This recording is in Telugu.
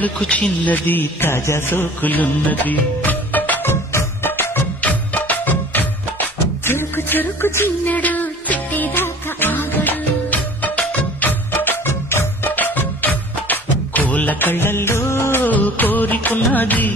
తడుకు చిన్నది తాజా సోకులున్నది చురుకు చురుకు చిన్నడు తిట్టేదాకా ఆగడు కోళ్ళ కళ్ళల్లో కోరికున్నది